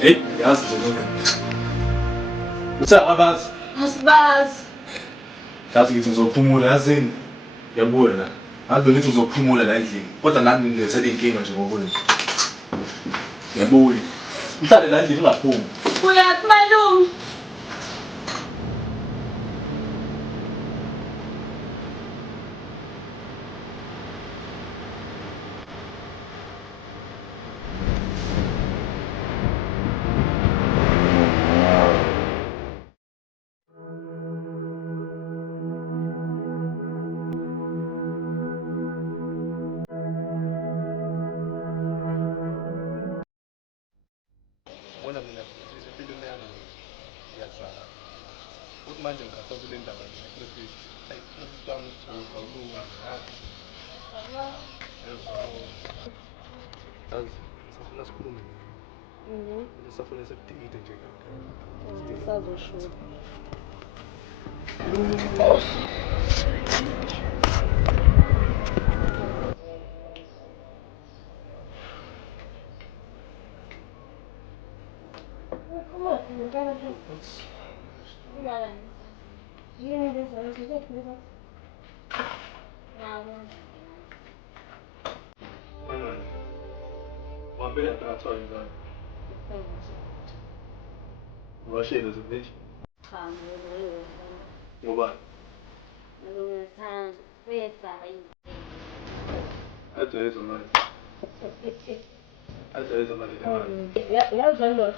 Hey, yazi nje lokho. Abazi. Asibazi. Yazi ngithi ngizophumula yazini. Ngiyabona la. Ngazi ngithi ngizophumula la endlini. Kodwa nami ngilethele inkinga nje ngokwenu. Ngiyabona. Mhlawumbe la endlini ungaphumi. Uyathi malume? Bona mina impilo yami ngiyazama. Uthi manje ngikhatha kule ndaba bese ayisitami uzokulunga. Yazi safuna sikhulume. Safuna sekudikide nje kakhulu. Sazosho. Wambele ntathayo ngani? Washela zimbethi. Cha, ngiyezwa. Ngoba Ngiyezwa. Wethayi. athi manje. Athi manje manje. Uyazwa lo.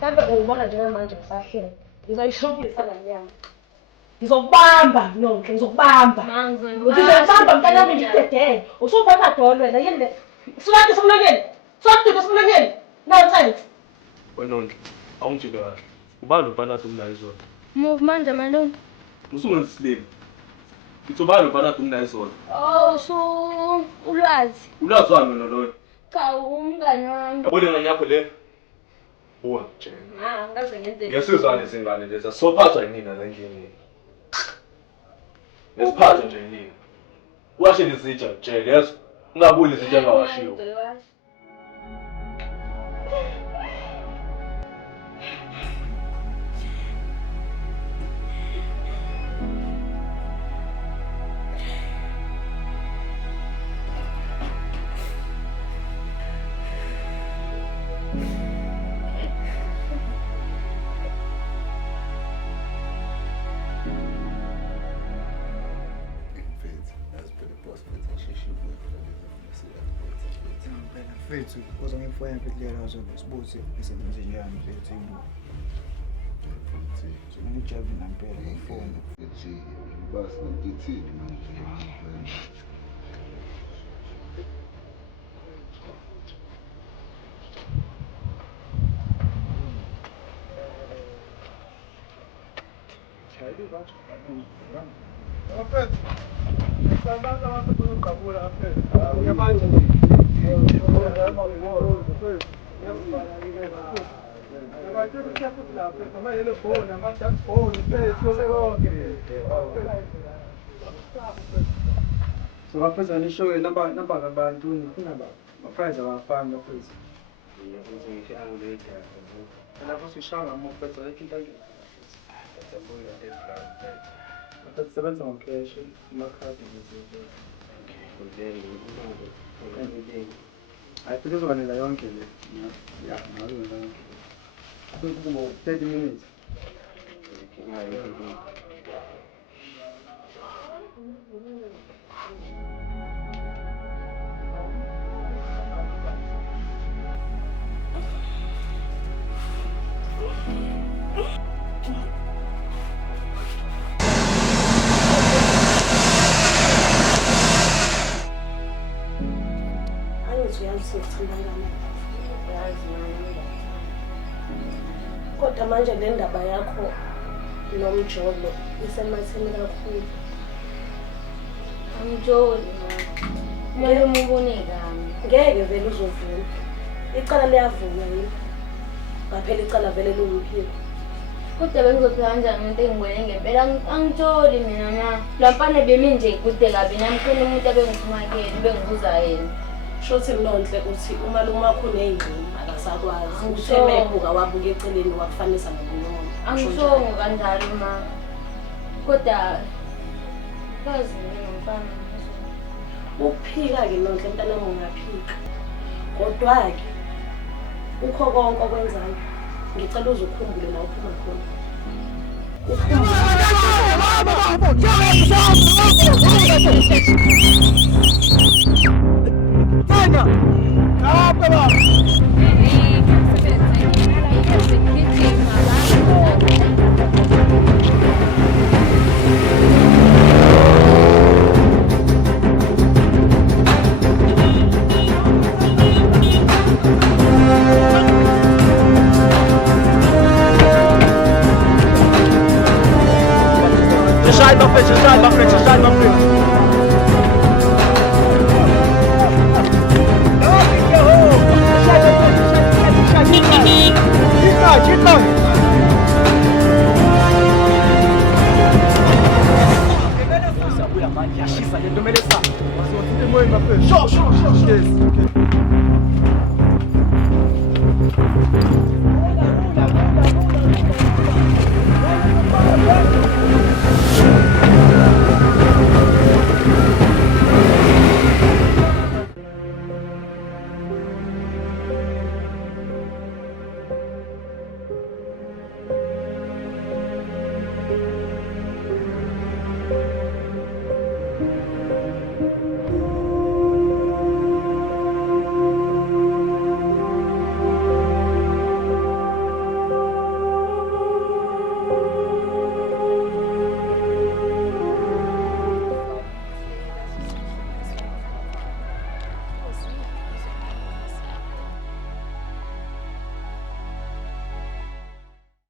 Kambe ungibona njengamanje ngisahlele. Ngizoyishokisa la nyama. Ngizokubamba nonke, ngizokubamba. Uthi ngiyasamba mntana wami ngidedele. Usubona dolo wena yini le? Siwathi semlonyeni. Siwathi semlonyeni. Nawu thanks. Wenonke. Awungijike kahle. Ubani ubani athi umnayo izona? Move manje malume. Usungasilimi. Ngithobani ubani athi umnayo izona? Oh, so ulwazi. Ulwazi wami nololo. Cha umngane wami. Yabona ngane yakho le. Uwa jena. Ngaze ngenze. Ngiyasizwa lezingane lezi. Sophathwa yinina la endlini. Nesiphatho nje yini. Washe lizitsha tshela yazi. Ungabuli izitsha ngawashiwo. Mfethu, koza ngimfanya ngidlela kazobe sibuthi isebenze njani mfethu ibu. Ngijabule nampela ngifona. Ethi basi ngithini manje ngivela. Chayi bathi. Mfethu. Sabaza waphethe ukuqabula mfethu. Uyamanje. So waphetha nishowe namba ngabantu nginaba prize abafana mfethu. Lapho sishanga mfethu ayikho into. Sebenza ngokheshi emakhadi nje. Ayiphelezwanela yonke le. Ya, ngayo la. Kumo 30 minutes. Kodwa manje le ndaba yakho nomjolo isematheni kakhulu. Amjoli manje umubone kami. Ngeke vele uzovuma. Icala liyavuma yini? Ngaphela icala vele lungiphiko. Kodwa bengizophila kanjani umuntu engibone ngempela angitsholi mina na. Lampane bemi nje kude kabi nami khona umuntu abengithuma kuyena bengibuza yena. Shothi Mlonhle uthi umalume wakho uneyingqondo awusakwazi Angisho. usemebuka wabuka eceleni wakufanisa nomunye umuntu. Angishongo kanjalo ma. Kodwa kazi ngomfana. Ukuphika-ke nonhle mntanami ungaphika. Kodwa-ke ukho konke okwenzayo ngicela uze ukhumbule la uphuma khona. Sure. Yes. Okay.